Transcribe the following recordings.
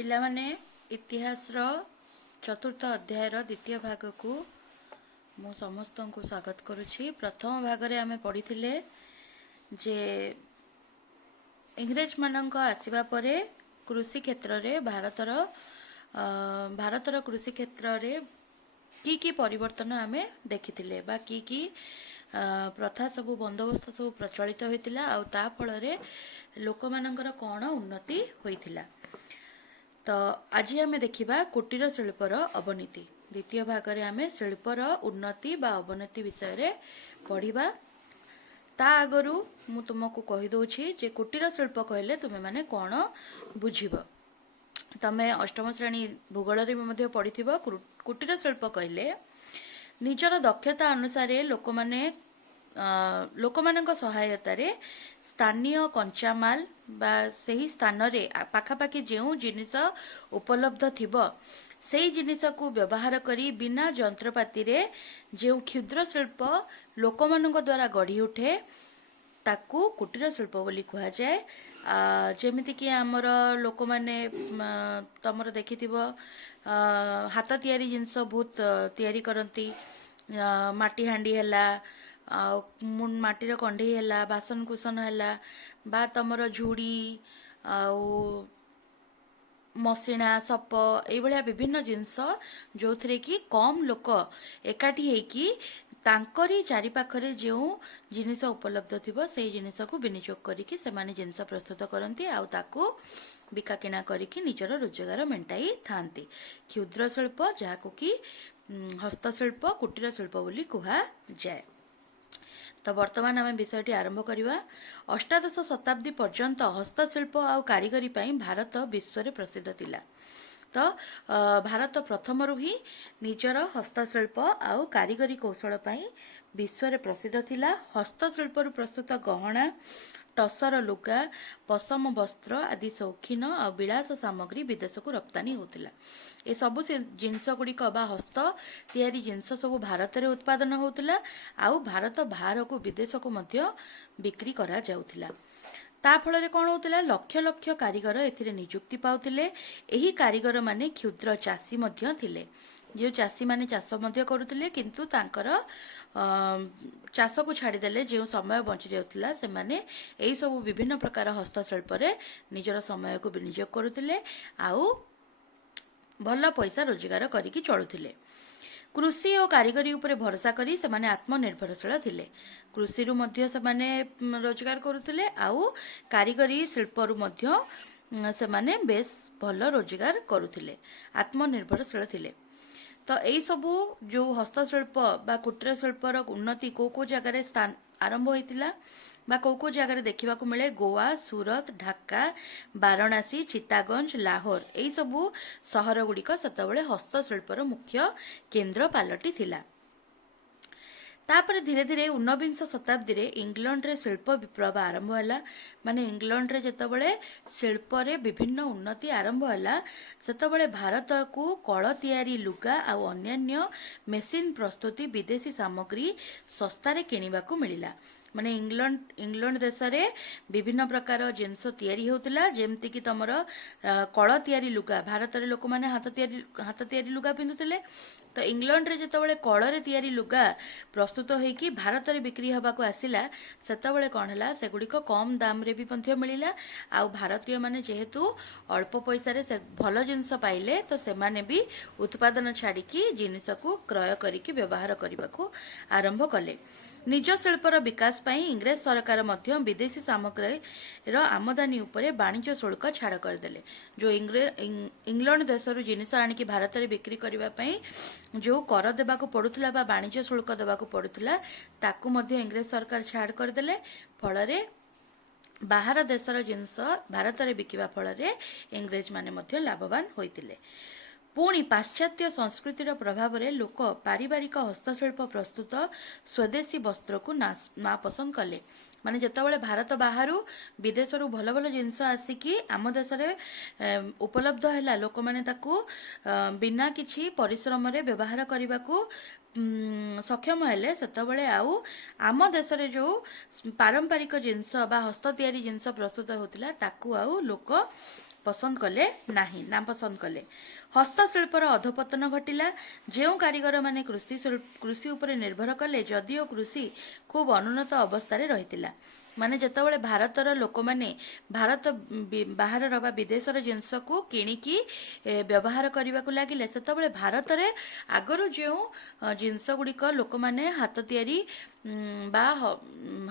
पिलामाने इतिहास चतुर्थ अध्याय द्वितीय भाग को मु समस्त को स्वागत करुछि। प्रथम भाग रे आमे पढ़िथिले जे इंग्रेज मानक आसीबा परे कृषि क्षेत्र रे भारतर कृषि क्षेत्र रे की परिवर्तन आमे देखिथिले बा की प्रथा सबु बंदोबस्त सब प्रचलित होइतिला आ ता फल रे लोक मानकर कोन उन्नति होइतिला। तो आज आम देखा कुटीर शिल्पर अवनति। द्वितीय भाग में आम शिल्पर उन्नति बा अवनति विषय रे पढ़ा। ता आगरू मु तुमको कहीदे जे कुटीर शिल्प कहले तुम्हें माने कौन बुझीब। तमें अष्टम श्रेणी भूगोल रे पढ़ी कुटीर शिल्प कहले निजर दक्षता अनुसार लोक मानक सहायता रे स्थानीय कंचामाल बा सही स्थान रे पाखापाखि जो जिनिस उपलब्ध थिबो सेही जिनिस को व्यवहार करी बिना जंत्रपाति रे जो क्षुद्र शिल्प लोक मानक द्वारा गढ़ी उठे ताकू कुटीर शिल्प बोली कहा जाए। जेमिति कि आमर लोक माने तमर देखिथिबो हाथ तैयारी जिनिस बहुत तैयारी करती। माटी हांडी हैला माटीर कंढे हैला बासन कुसन हैला बा तमर झुड़ी मसिणा सप ये विभिन्न जिनस जो थे कि कम लोक एकाठी होइकी तांकरी चारि पाखरे जो जिनिस उपलब्ध थिबो से जिनिस को विनियोग करिकी सेमाने जिनिस प्रस्तुत करती आउ ताकू बिका किना करिकी निजर रोजगार मेंटाई थांती। क्षुद्र शिल्प जाहाकू कि हस्तशिल्प कुटीर शिल्प बोली कहा जाए। तो वर्तमान आम विषयटी आरंभ करवा। अष्टादश शताब्दी पर्यंत हस्तशिल्प आ कारीगरी पाई भारत विश्व में प्रसिद्ध थिला। तो भारत प्रथम ही निजर हस्तशिल्प आ कारीगरी कौशल पाई विश्व में प्रसिद्ध थिला। हस्तशिल्प प्रस्तुत गहना टसर लुगा पशम वस्त्र आदि शौखीन और विलास सामग्री विदेश को रप्तानी होतिला। ए सबु जिनस गुड़िक बा हस्त तैयारी जिनस सब भारत में उत्पादन होतिला आउ भारत बाहर को विदेश को मध्य बिक्री करा जाउतिला। ता फल कौन होता लक्ष लक्ष कारीगर एथिरे नियुक्ति पाउतिले। एही कारीगर माने क्षुद्र चाषी मध्य थिले जो चाषी माने चाष मध्य करुतिले किंतु तांकर चाष को छाड़ीदेले जो समय बंची जाउतिला से माने एही सब विभिन्न प्रकार हस्तशिल्प रे निजर समय को विनियोग करुतिले आउ भल पैसा रोजगार करिकी चलुथिले। कृषि और कारीगरी उपरे भरोसा करी सेमाने आत्मनिर्भरशील थिले। कृषि रु मध्य सेमाने रोजगार करुथिले आउ कारीगरी शिल्प रु मध्य सेमाने बेस भल रोजगार करुथिले आत्मनिर्भरशील थिले। तो यही सबू जो हस्तशिल्प बा कुटीर शिल्पर उन्नति को जगार स्थान आरंभ होइतिला बा को जगार देखा मिले गोवा सूरत ढाका वाराणसी चित्तागंज लाहौर यही सबू सहर गुड़िक सेतबेले हस्तशिल्पर मुख्य केन्द्र पालटी थिला। तापर धीरे धीरे ऊनविंश शताब्दी रे इंग्लैंड रे शिल्प विप्लव आरंभ हैला। माने इंग्लैंड रे जेतबेले शिल्प रे विभिन्न उन्नति आरंभ हैला सेतबेले भारत को कल तैयारी लुगा आ अन्यान्य मेसिन प्रस्तुति विदेशी सामग्री सस्ता रे किनिबा को मिलिला। माने इंग्लैंड देश रे विभिन्न प्रकार जिनस तैयारी होतिला जेमति कि तमर कल तैयारी लुगा भारत रे लोक माने हाथ तैयारी लुगा पिंधुतिले। तो इंग्लैंड रे जेतबेले कल रे तैयारी लुगा प्रस्तुत होइकी भारत रे बिक्री हबा को आसिला सेतबेले कोन हला सेगुडिक कम दाम रे भी पंथ्य मिलिला आ भारतीय माने जेहेतु अल्प पैसा रे से भल जिनस पाइले तो से माने भी उत्पादन छाड़िकी जिनिस को क्रय करिकी व्यवहार करबा को आरंभ कले। निज शिल्पर विकास पाई इंग्रेज सरकार मध्य विदेशी सामग्री आमदानी उपरे वाणिज्य शुल्क छाड़ करदेले। जो इंग्लैंड देशरू जिनिस आनिकी भारत में बिक्री करबा पई जो कर देबाकू पड़ुथिला बा वाणिज्य शुल्क देबाकू पड़ुथिला ताकू मध्य इंग्रेज सरकार छाड़ करदेले। फलरे बाहर देशर जिनिस भारत में बिकिबा फलरे इंग्रेज माने मध्य लाभवान होइतिले। पुणी पाश्चात्य संस्कृतिर प्रभाव रे लोक पारिवारिक हस्तशिल्प प्रस्तुत स्वदेशी वस्त्र को ना पसंद कले। माने जेतबेले भारत बाहरु विदेशरू भल भल जिनस आसिकी आम देश रे उपलब्ध हैला लोक माने ताकू बिना किछि परिश्रम रे व्यवहार करबा को सक्षम हेले सेतबेले आउ आम देश रे जो पारंपरिक जिनस बा हस्त तैयारी जिनस प्रस्तुत होतिला ताकू आउ लोक ପସନ୍ଦ କଲେ ନାହିଁ, ନାପସନ୍ଦ କଲେ। ହସ୍ତଶିଳ୍ପର ଅଧପତନ ଘଟିଲା। ଯେଉଁ କାରିଗରମାନେ କୃଷି ଉପରେ ନିର୍ଭର କଲେ, ଯଦିଓ କୃଷି ଖୁବ୍ ଅନୁନ୍ନତ ଅବସ୍ଥାରେ ରହିଥିଲା, ମାନେ ଯେତେବେଳେ ଭାରତର ଲୋକମାନେ ବାହାରର ବା ବିଦେଶର ଜିନିଷକୁ କିଣିକି ବ୍ୟବହାର କରିବାକୁ ଲାଗିଲେ, ସେତେବେଳେ ଭାରତରେ ଆଗରୁ ଯେଉଁ ଜିନିଷ ଗୁଡ଼ିକ ଲୋକମାନେ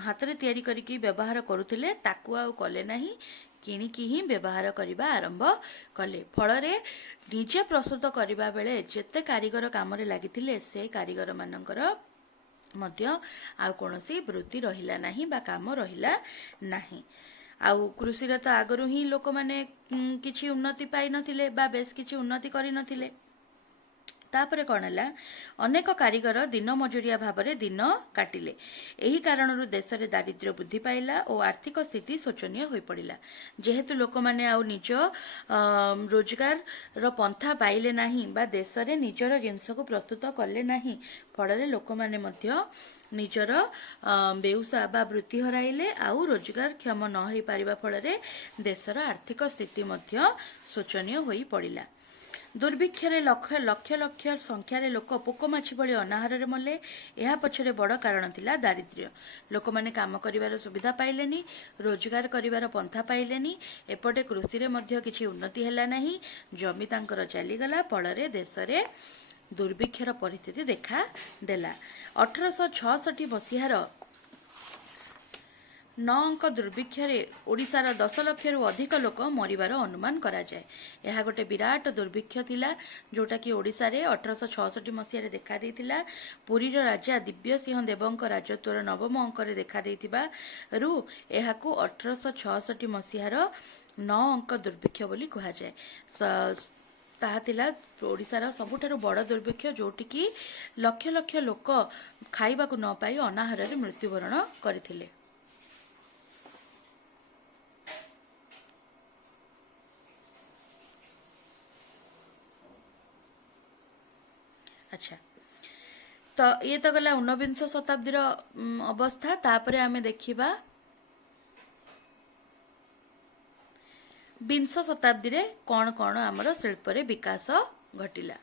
ହାତରେ ତିଆରି କରିକି ବ୍ୟବହାର କରୁଥିଲେ, ତାକୁ ଆଉ କଲେ ନାହିଁ, କିଣିକି ହିଁ ବ୍ୟବହାର କରିବା ଆରମ୍ଭ କଲେ। ଫଳରେ ନିଜେ ପ୍ରସ୍ତୁତ କରିବା ବେଳେ ଯେତେ କାରିଗର କାମରେ ଲାଗିଥିଲେ, ସେ କାରିଗର ମାନଙ୍କର ମଧ୍ୟ ଆଉ କୌଣସି ବୃତ୍ତି ରହିଲା ନାହିଁ ବା କାମ ରହିଲା ନାହିଁ। ଆଉ କୃଷିରେ ତ ଆଗରୁ ହିଁ ଲୋକମାନେ କିଛି ଉନ୍ନତି ପାଇନଥିଲେ ବା ବେଶ କିଛି ଉନ୍ନତି କରିନଥିଲେ। ତାପରେ କ'ଣ ହେଲା, ଅନେକ କାରିଗର ଦିନ ମଜୁରିଆ ଭାବରେ ଦିନ କାଟିଲେ। ଏହି କାରଣରୁ ଦେଶରେ ଦାରିଦ୍ର୍ୟ ବୃଦ୍ଧି ପାଇଲା ଓ ଆର୍ଥିକ ସ୍ଥିତି ଶୋଚନୀୟ ହୋଇପଡ଼ିଲା। ଯେହେତୁ ଲୋକମାନେ ଆଉ ନିଜ ରୋଜଗାରର ପନ୍ଥା ପାଇଲେ ନାହିଁ ବା ଦେଶରେ ନିଜର ଜିନିଷକୁ ପ୍ରସ୍ତୁତ କଲେ ନାହିଁ, ଫଳରେ ଲୋକମାନେ ମଧ୍ୟ ନିଜର ବେଉସା ବା ବୃତ୍ତି ହରାଇଲେ। ଆଉ ରୋଜଗାର କ୍ଷମ ନ ହୋଇପାରିବା ଫଳରେ ଦେଶର ଆର୍ଥିକ ସ୍ଥିତି ମଧ୍ୟ ଶୋଚନୀୟ ହୋଇପଡ଼ିଲା। ଦୁର୍ଭିକ୍ଷରେ ଲକ୍ଷ ଲକ୍ଷ ସଂଖ୍ୟାରେ ଲୋକ ପୋକମାଛି ଭଳି ଅନାହାରରେ ମଲେ। ଏହା ପଛରେ ବଡ଼ କାରଣ ଥିଲା ଦାରିଦ୍ର୍ୟ। ଲୋକମାନେ କାମ କରିବାର ସୁବିଧା ପାଇଲେନି, ରୋଜଗାର କରିବାର ପନ୍ଥା ପାଇଲେନି। ଏପଟେ କୃଷିରେ ମଧ୍ୟ କିଛି ଉନ୍ନତି ହେଲା ନାହିଁ, ଜମି ତାଙ୍କର ଚାଲିଗଲା। ଫଳରେ ଦେଶରେ ଦୁର୍ଭିକ୍ଷର ପରିସ୍ଥିତି ଦେଖାଦେଲା। 1866 ମସିହାର 9 ଅଙ୍କ ଦୁର୍ଭିକ୍ଷରେ ଓଡ଼ିଶାର 10 ଲକ୍ଷରୁ ଅଧିକ ଲୋକ ମରିବାର ଅନୁମାନ କରାଯାଏ। ଏହା ଗୋଟେ ବିରାଟ ଦୁର୍ଭିକ୍ଷ ଥିଲା, ଯୋଉଟାକି ଓଡ଼ିଶାରେ 1866 ମସିହାରେ ଦେଖାଦେଇଥିଲା। ପୁରୀର ରାଜା ଦିବ୍ୟସିଂହ ଦେବଙ୍କ ରାଜତ୍ୱର 9ମ ଅଙ୍କରେ ଦେଖାଦେଇଥିବାରୁ ଏହାକୁ 1866 ମସିହାର 9 ଅଙ୍କ ଦୁର୍ଭିକ୍ଷ ବୋଲି କୁହାଯାଏ। ତାହା ଥିଲା ଓଡ଼ିଶାର ସବୁଠାରୁ ବଡ଼ ଦୁର୍ଭିକ୍ଷ, ଯୋଉଠିକି ଲକ୍ଷ ଲକ୍ଷ ଲୋକ ଖାଇବାକୁ ନ ପାଇ ଅନାହାରରେ ମୃତ୍ୟୁବରଣ କରିଥିଲେ। ଆଚ୍ଛା, ତ ଇଏ ତ ଗଲା 19ବିଂଶ ଶତାବ୍ଦୀର ଅବସ୍ଥା। ତାପରେ ଆମେ ଦେଖିବା ବିଂଶ ଶତାବ୍ଦୀରେ କ'ଣ କ'ଣ ଆମର ଶିଳ୍ପରେ ବିକାଶ ଘଟିଲା।